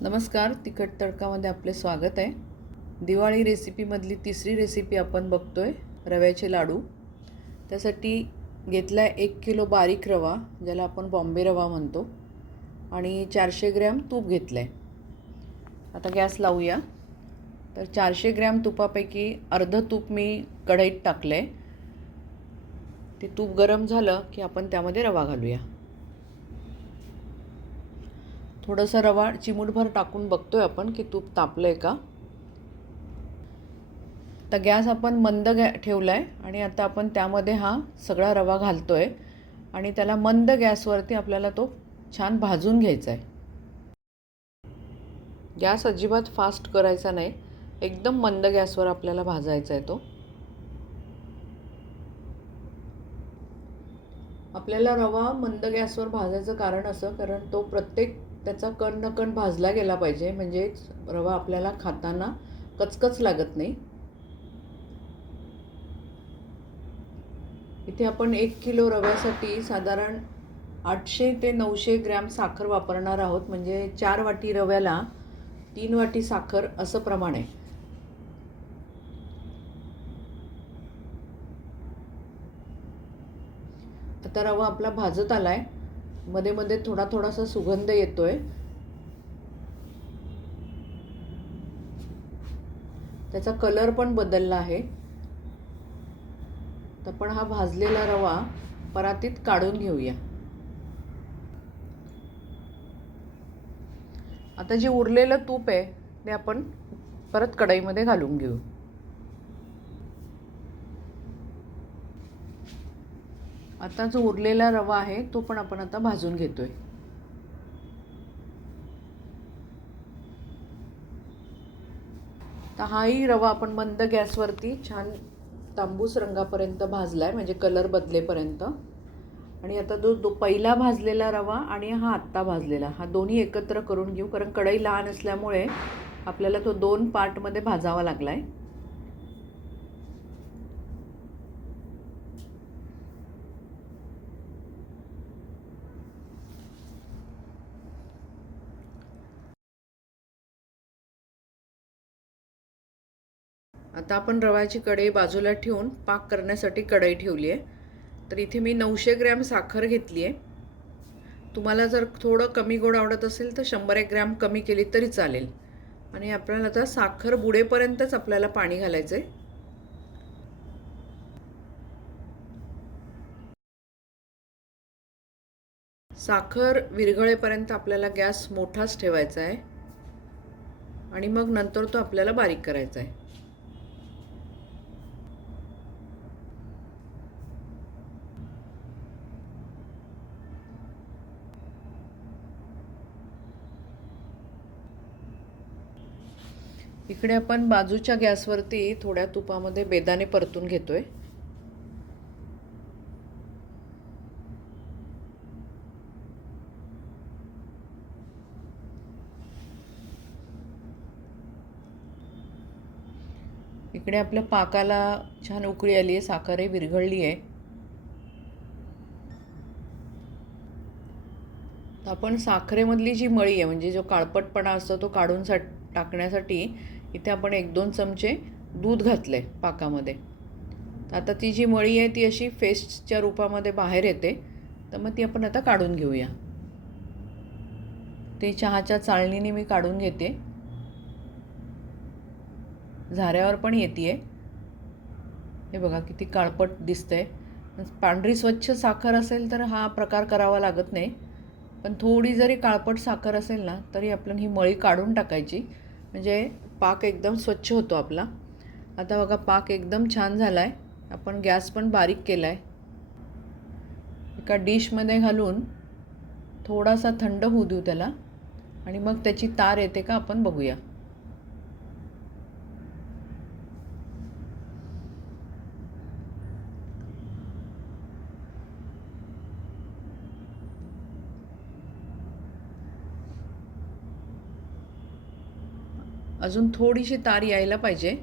नमस्कार तिखट तडकामध्ये आपले स्वागत आहे. दिवाळी रेसिपीमधली तिसरी रेसिपी आपण बघतो आहे रव्याचे लाडू. त्यासाठी घेतला आहे एक किलो बारीक रवा ज्याला आपण बॉम्बे रवा म्हणतो आणि चारशे ग्रॅम तूप घेतलं आहे आता गॅस लावूया. तर चारशे ग्रॅम तुपापैकी अर्धं तूप मी कढईत टाकलं आहे ते तूप गरम झालं की आपण त्यामध्ये रवा घालूया. थोडंसं रवा चिमूटभर टाकून बघतोय आपण की तूप तापलं आहे का? तर गॅस आपण मंद गॅ ठेवला आहे आणि आता आपण त्यामध्ये हा सगळा रवा घालतो आहे आणि त्याला मंद गॅसवरती आपल्याला तो छान भाजून घ्यायचा आहे गॅस अजिबात फास्ट करायचा नाही एकदम मंद गॅसवर आपल्याला भाजायचा आहे तो. आपल्याला रवा मंद गॅसवर भाजायचं कारण असं कारण तो प्रत्येक त्याचा कण नकण कण भाजला गेला पाहिजे. म्हणजे रवा आपल्याला खाताना कचकच लागत नाही. इथे आपण एक किलो रव्यासाठी साधारण आठशे ते नऊशे ग्रॅम साखर वापरणार आहोत. म्हणजे चार वाटी रव्याला तीन वाटी साखर असं प्रमाण आहे. आता रवा आपला भाजत आला आहे मध्ये मध्ये थोडा थोडासा सुगंध येतोय. त्याचा कलर पण बदलला आहे. तर पण हा भाजलेला रवा परातीत काढून घेऊया. आता जे उरलेलं तूप आहे ते आपण परत कढईमध्ये घालून घेऊ. आता जो उरलेला रवा आहे तो पण आपण आता भाजून घेतोय. तर हाही रवा आपण मंद गॅसवरती छान तांबूस रंगापर्यंत भाजला आहे म्हणजे कलर बदलेपर्यंत. आणि आता जो दो पहिला भाजलेला रवा आणि हा आत्ता भाजलेला हा दोन्ही एकत्र करून घेऊ कारण कढई लहान असल्यामुळे आपल्याला तो दोन पार्टमध्ये भाजावा लागला आहे आता आपण रव्याची कढई बाजूला ठेवून पाक करण्यासाठी कढई ठेवली आहे. तर इथे मी नऊशे ग्रॅम साखर घेतली आहे. तुम्हाला जर थोडं कमी गोड आवडत असेल तर शंभर एक ग्रॅम कमी केली तरी चालेल. आणि आपल्याला आता साखर बुडेपर्यंतच आपल्याला पाणी घालायचं आहे साखर विरघळेपर्यंत आपल्याला गॅस मोठाच ठेवायचा आहे. आणि मग नंतर तो आपल्याला बारीक करायचा आहे. इकडे आपण बाजूच्या गॅसवरती थोड्या तुपामध्ये बेदाणे परतून घेतोय. इकडे आपल्या पाकाला छान उकळी आली आहे साखरही विरघळली आहे. आपण साखरेमधली जी मळी आहे म्हणजे जो काळपटपणा असतो तो काढून सा टाकण्यासाठी इथे आपण एक दोन चमचे दूध घातले पाकामध्ये. आता ती जी मळी आहे ती अशी फेस्टच्या रूपामध्ये बाहेर येते. तर मग ती आपण आता काढून घेऊया. ते चहाच्या चाळणीने मी काढून घेते. झाऱ्यावर पण येते हे बघा किती काळपट दिसतंय. पांढरी स्वच्छ साखर असेल तर हा प्रकार करावा लागत नाही. पण थोडी जरी काळपट साखर असेल ना तरी आपण ही मळी काढून टाकायची. म्हणजे पाक एकदम स्वच्छ होतो आपला. आता बघा पाक एकदम छान झाला आहे आपण गॅस पण बारीक केला आहे एका डिशमध्ये घालून थोडासा थंड होऊ देऊ त्याला. आणि मग त्याची तार येते का आपण बघूया. अजून थोडीशी तार यायला पाहिजे.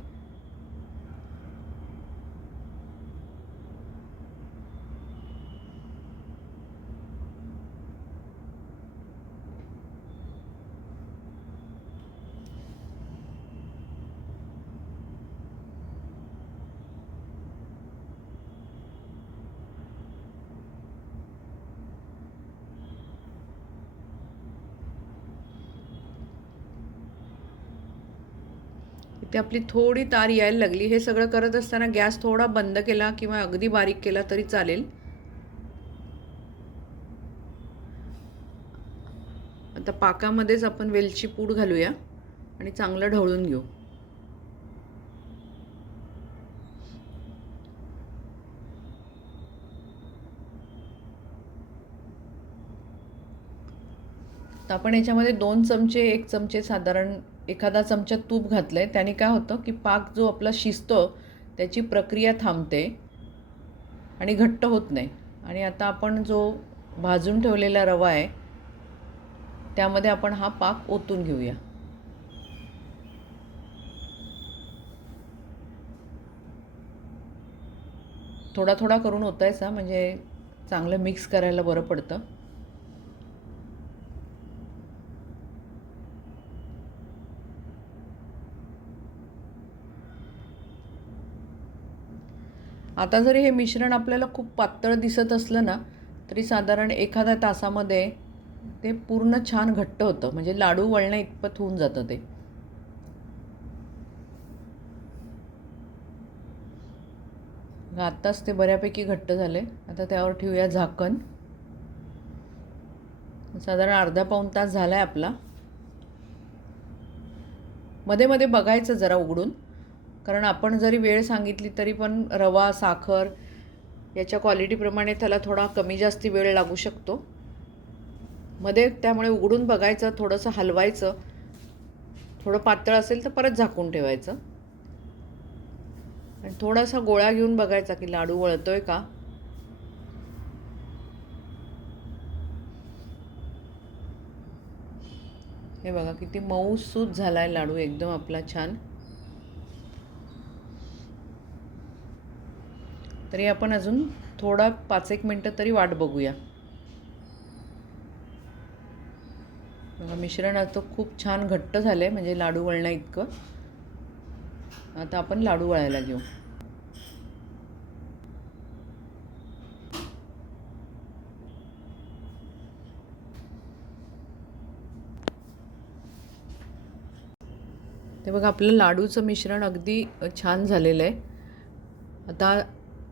ते आपली थोडी तार यायला लागली. हे सगळं करत असताना गॅस थोडा बंद केला किंवा अगदी बारीक केला तरी चालेल. आता पाकामध्येच आपण वेलची पूड घालूया आणि चांगलं ढवळून घेऊ. तर आपण याच्यामध्ये दोन चमचे एक चमचे साधारण एखादा चमचा तूप घातलं आहे त्याने काय होतं की पाक जो आपला शिजतो त्याची प्रक्रिया थांबते आणि घट्ट होत नाही. आणि आता आपण जो भाजून ठेवलेला रवा आहे त्यामध्ये आपण हा पाक ओतून घेऊया. थोडा थोडा करून ओतायचा म्हणजे चांगलं मिक्स करायला बरं पडतं. आता जरी हे मिश्रण आपल्याला खूप पातळ दिसत असलं ना तरी साधारण एखाद्या तासामध्ये ते पूर्ण छान घट्ट होतं. म्हणजे लाडू वळण्या इतपत होऊन जातं ते. आत्ताच ते बऱ्यापैकी घट्ट झाले. आता त्यावर ठेवूया झाकण. साधारण अर्धा पाऊण तास झाला आहे आपला. मध्ये मध्ये बघायचं जरा उघडून. कारण आपण जरी वेळ सांगितली तरी पण रवा साखर याच्या क्वालिटीप्रमाणे त्याला थोडा कमी जास्ती वेळ लागू शकतो. मध्ये त्यामुळे उघडून बघायचं थोडंसं हलवायचं थोडं पातळ असेल तर परत झाकून ठेवायचं. आणि थोडासा गोळा घेऊन बघायचा की लाडू वळतोय का. हे बघा किती मऊसूत झाला आहे लाडू एकदम आपला छान. तरी आपण अजून थोडा पाच एक मिनटं तरी वाट बघूया. मिश्रण आता खूप छान घट्ट झालं आहे म्हणजे लाडू वळण्या इतकं. आता आपण लाडू वळायला घेऊ. ते बघा आपलं लाडूचं मिश्रण अगदी छान झालेलं आहे. आता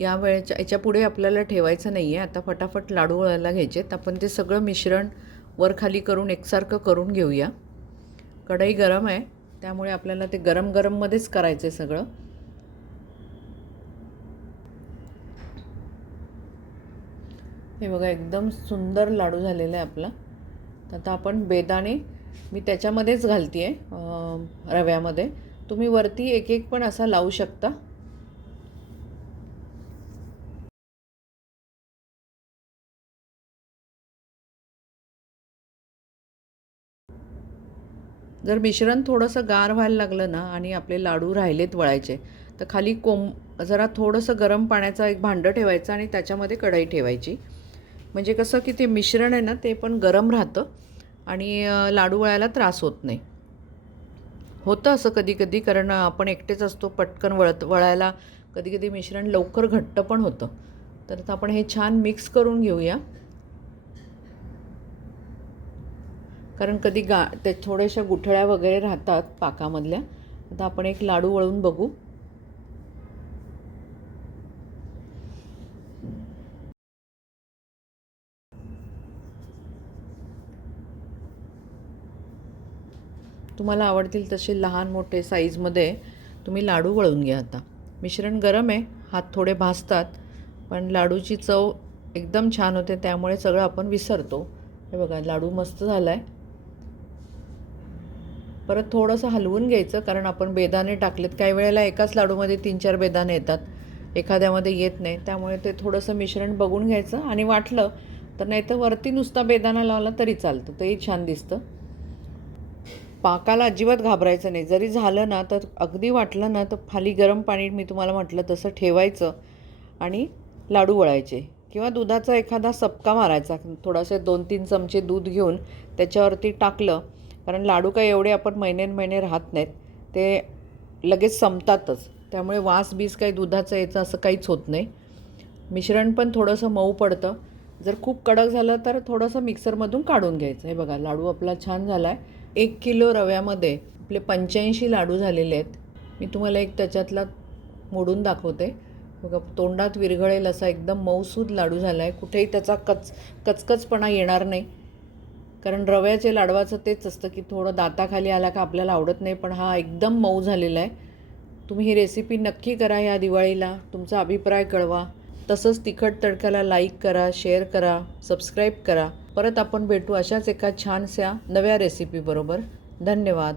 या वेळेच्या याच्यापुढे आपल्याला ठेवायचं नाही आहे आता फटाफट लाडू वळायला घ्यायचे आहेत आपण ते सगळं मिश्रण वर खाली करून एकसारखं करून घेऊया. कढई गरम आहे. त्यामुळे आपल्याला ते गरम गरममध्येच करायचं आहे सगळं. हे बघा एकदम सुंदर लाडू झालेला आहे आपला. तर आता आपण बेदाणे मी त्याच्यामध्येच घालते आहे रव्यामध्ये. तुम्ही वरती एक एक पण असा लावू शकता. जर मिश्रण थोडंसं गार व्हायला लागलं ना आणि आपले लाडू राहिलेत वळायचे तर खाली कोंब जरा थोडंसं गरम पाण्याचा एक भांडं ठेवायचं आणि त्याच्यामध्ये कढई ठेवायची. म्हणजे कसं की ते मिश्रण आहे ना ते पण गरम राहतं आणि लाडू वळायला त्रास होत नाही. होतं असं कधी कधी कारण आपण एकटेच असतो पटकन वळत वळायला कधी कधी मिश्रण लवकर घट्ट पण होतं. तर आपण हे छान मिक्स करून घेऊया. कारण कधी गा ते थोड्याशा गुठळ्या वगैरे राहतात पाकामधल्या. आता आपण एक लाडू वळून बघू. तुम्हाला आवडतील तसे लहान मोठे साईजमध्ये तुम्ही लाडू वळून घ्या आता. मिश्रण गरम आहे हात थोडे भाजतात पण लाडूची चव एकदम छान होते त्यामुळे सगळं आपण विसरतो. हे बघा लाडू मस्त झाला आहे परत थोडंसं हलवून घ्यायचं कारण आपण बेदाणे टाकलेत. काही वेळेला एकाच लाडूमध्ये तीन चार बेदाणे येतात. एखाद्यामध्ये येत नाही. त्यामुळे ते थोडंसं मिश्रण बघून घ्यायचं आणि वाटलं तर नाही तर वरती नुसता बेदाणा लावला तरी चालतं. तेही छान दिसतं. पाकाला अजिबात घाबरायचं नाही. जरी झालं ना तर अगदी वाटलं ना तर खाली गरम पाणी मी तुम्हाला म्हटलं तसं ठेवायचं आणि लाडू वळायचे. किंवा दुधाचा एखादा सपका मारायचा. थोडासे दोन तीन चमचे दूध घेऊन त्याच्यावरती टाकलं कारण लाडू काय एवढे आपण महिने महिने राहत नाहीत. ते लगेच संपतातच. त्यामुळे वास बीस काही दुधाचं याचं असं काहीच होत नाही. मिश्रण पण थोडंसं मऊ पडतं. जर खूप कडक झालं तर थोडंसं मिक्सरमधून काढून घ्यायचं. हे बघा लाडू आपला छान झाला आहे एक किलो रव्यामध्ये आपले पंच्याऐंशी लाडू झालेले आहेत. मी तुम्हाला एक त्याच्यातला मोडून दाखवते. बघा तोंडात विरघळेल असा एकदम मऊसूद लाडू झाला आहे कुठेही त्याचा कच कचकचपणा येणार नाही. कारण रव्याचे लाडवाचं तेच असतं की थोडं दाताखाली आला का आपल्याला आवडत नाही पण हा एकदम मऊ झालेला आहे. तुम्ही ही रेसिपी नक्की करा या दिवाळीला. तुमचा अभिप्राय कळवा. तसंच तिखट तडक्याला लाईक करा शेअर करा सबस्क्राईब करा. परत आपण भेटू अशाच एका छानशा नव्या रेसिपीबरोबर धन्यवाद.